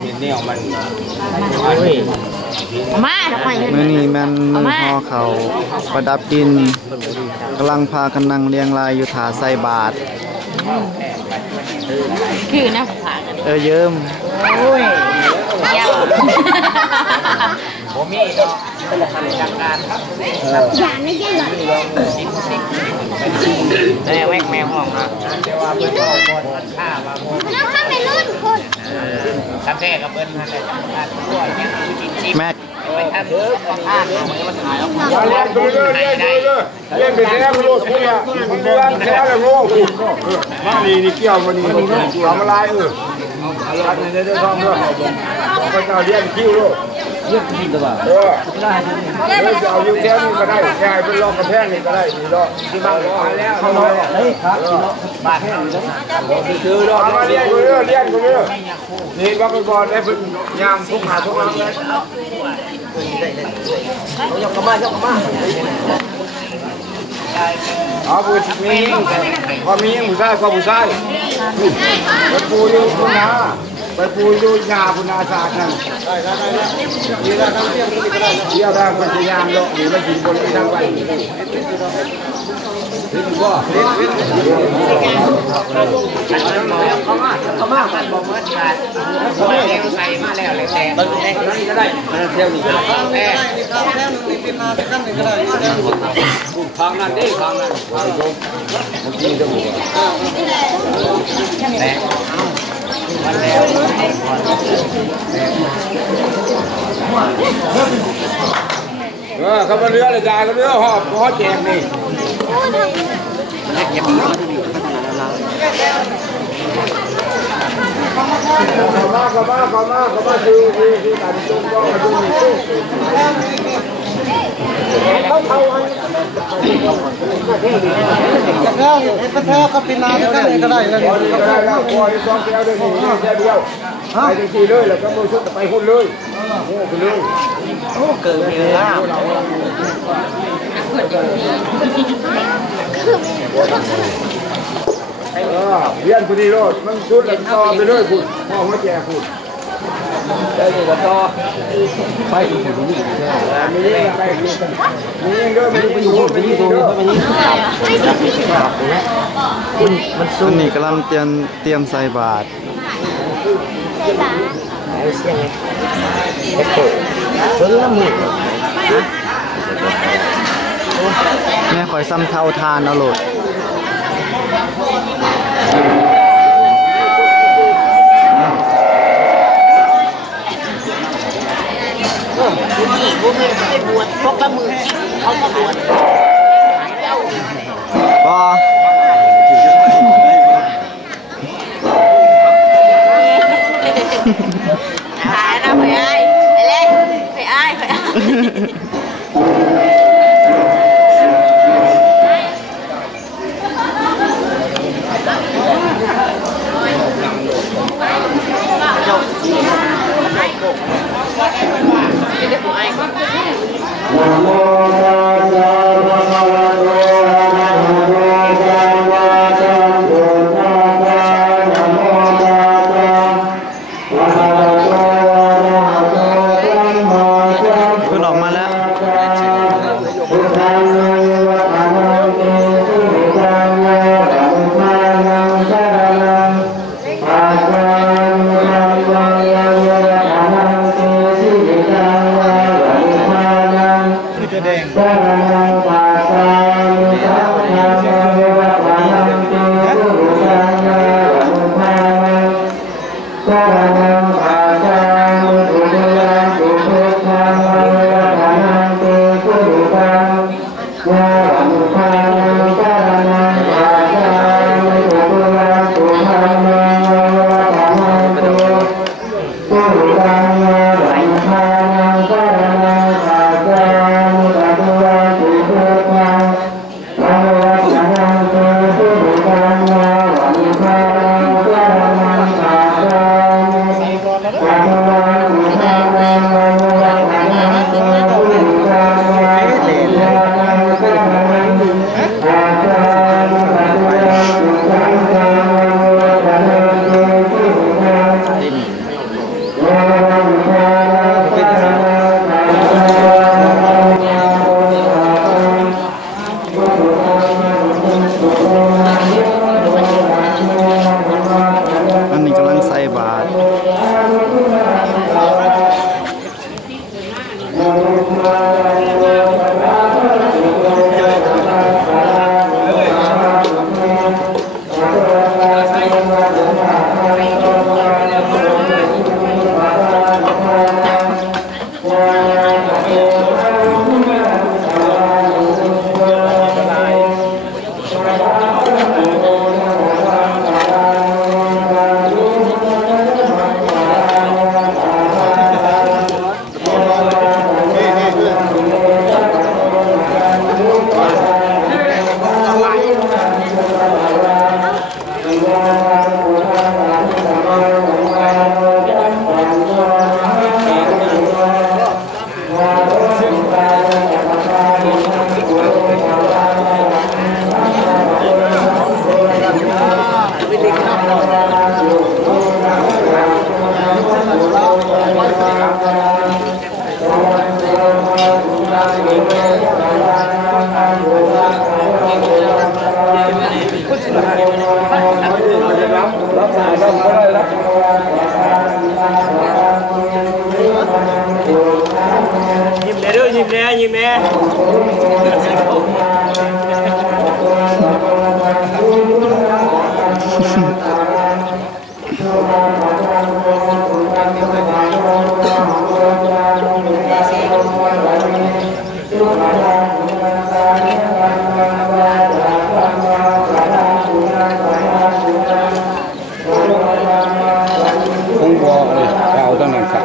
เนี่ยมันมาทำไมมื้อนี้แม่นมื้อห่อเขาประดับดินกำลังพากันนั่งเรียงรายอยู่ถาใส่บาตรคือนะผ่านเยิ้มโอ้ยยาวผมมีเนาะเป็นทำจากการอย่าไม่ใช่หรอแม่แวกแมวห้องนะเดี๋ยวว่าเพื่อนบอกคนฆ่ามาคนน้องข้าไม่รุ่นคนทำแท้กับเบิ้ลนั่นแหละการทั่วเนี่ยกินแม็กไปทำข้าวมันถ่ายแล้วเล่นไปเรื่อยเล่นไปแท้ไม่รู้ที่เนี่ยมันไม่รันแท้เลยโง่มานี่เกี่ยวมันนี่ทำอะไรรันในเรื่องท้องด้วยก็จะเลี้ยงคิวด้วยเรื่องกินตัวได้จะเอาอยู่แค่นี้ก็ได้แค่เป็นรองกระแพงนี่ก็ได้ดีดอกที่บ้านก็มาแล้วทำอะไรเฮ้ยครับบ้านซื้อดอกมาเลี้ยงกูเรื่องนี่ว่าก็บอลได้เพิ่งยามทุกหาทุกวันเลยยกกระมาเอาผู้มีพอมีผู้ชายก็ผู้ชายไปปูอยู่คุณนาไปปูอยู่ยาคุณนาศาสตร์นั่นนี่ละทั้งเที่ยวทางมันจะยามดอกหรือไม่กินบนที่ทางไปนี่ก็เขามากันบอกว่าขาดเขาเลี้ยงใส่มาแล้วเลยแต่ตอนนี้ก็ได้เที่ยวนี่ก็ได้แต่ทางนั้นดิทางนั้นแต่มันแล้วเขามาเรือเลยจ่ายก็เรือหอบเขาแจกนี่เขามาคือการจุ่มก็มาดูนี่เขาแล้วเฮ็ดแท้ก็เป็นนาก็ได้แล้วแล้วพอที่ซ้อมแล้วด้วยนี่แค่เดียวไปจริงๆเลยแล้วก็มือชุดไปคนเลยโอ้ไปเลยโอ้เกิดเยอะเรียนพอดีโลดมันชุดแล้วต่อไปเลยคุณพ่อมาแจกคุณได้เลยก็ต่อไปอีกทีนี้มีเรื่องไปมีเรื่องไม่ไปอยู่ไปอยู่ตรงนี้ไปนี่มันซุ่มนี่กำลังเตรียมใส่บาตรแม่คอยซ้ำเท่าทานเอาโหลดบุ้มไปบวชพกกระมือเขามาบวชก็หายนะไปไอ้เล่ไปไอ้ อันนี้กำลังใส่บาตรยิ้มแน่คงบอกเลยเราต้องนั่งขัง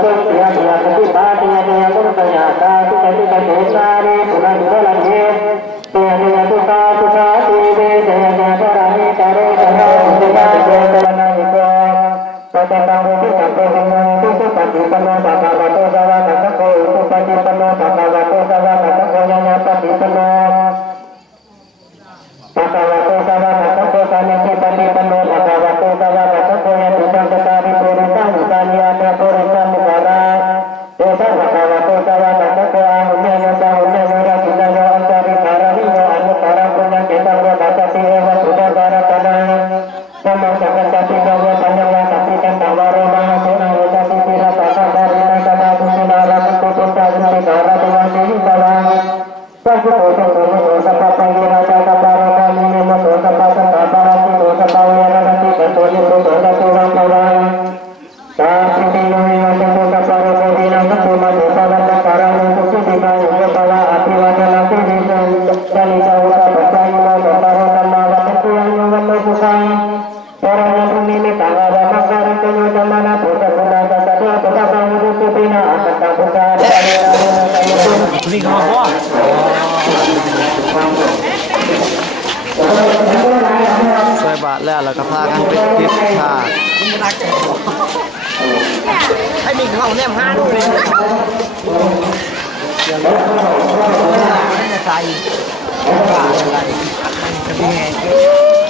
ตุเตติยาติยาติปาติยาติยาตุตยาตาตุติกะเตสาริปุณุลังเยติยาติยาตุตาตุสาติเวเจยะเจรานิตาเรตระตุยาเจตวนายิโกปัจจังวิสัพเพหินังตุสุปฏิปันโนภะคะวะโตสาวกสังโฆอุปฏิปันโนภะคะวะโตสาวกสังโฆญาณปฏิปันโนภะคะวะโตสาวกสังโฆสามิจิปฏิปันโนภะคะวะโตสาวกสังโฆญาณสังฆตาริปุริสังอุตานิยาตะปุริสังมุขาราเตสะภะคะวะโตสาวกสังโฆอาหุญญาณสาหุญญาณราคิณโยอันตาริภาราริโยอนุตตรังปุญญเจตังวะปัสสติเอวะสุดาการะตนะธัมมังสังฆัสสิโนวะปัญญวะสัพพิตังตวารมหาเสนาวุฒิติระปัสสะภาริตังตถาตุสินารังตุตุตาวิสิการะตุวันติหิตวังสัพพุโตสัพพุโตสัพพะปัญญาตาปะระกามิเนมโตสัพพะสังฆปะระติโตสัพพะเวรนันติปัตโตนิโตโตนะตุวังตวังสาธุติโยวิมังโตสัพพะโรโกวินังสัพพุมาโตภะวันตะการังสุขิติกายุโกภวะอภิวาทนาสิริสังจานิจาวุตะปัจจายโนสัพพะโรธัมมาวัฏตุยังโยวันโตสุขังปะระยะตุนิมิตังอาวะมังการิโตโยธัมมานะโตสัพพุทธัสสะตัสสะตัสสะมุตุปินะอัตตังพุทธาเตเรนะนี่ก็พอใส่บาตรแล้วก็พากันไปติดฉาก ให้มีเขาแนมห้าด้วยเลยใส่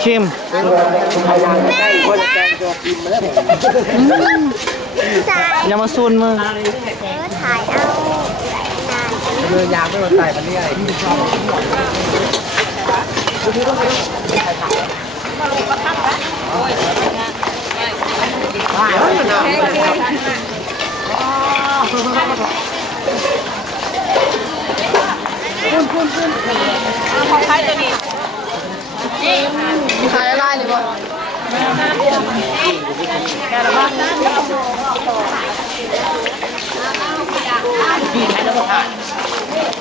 เข้มอย่ามาซูนมือถ่ายเอาเรือยางไม่มาใส่มันนี่อะไรของใครตัวนี้ขายอะไรเลยบ่แกระวังนะพี่ใครแล้วก็ขาย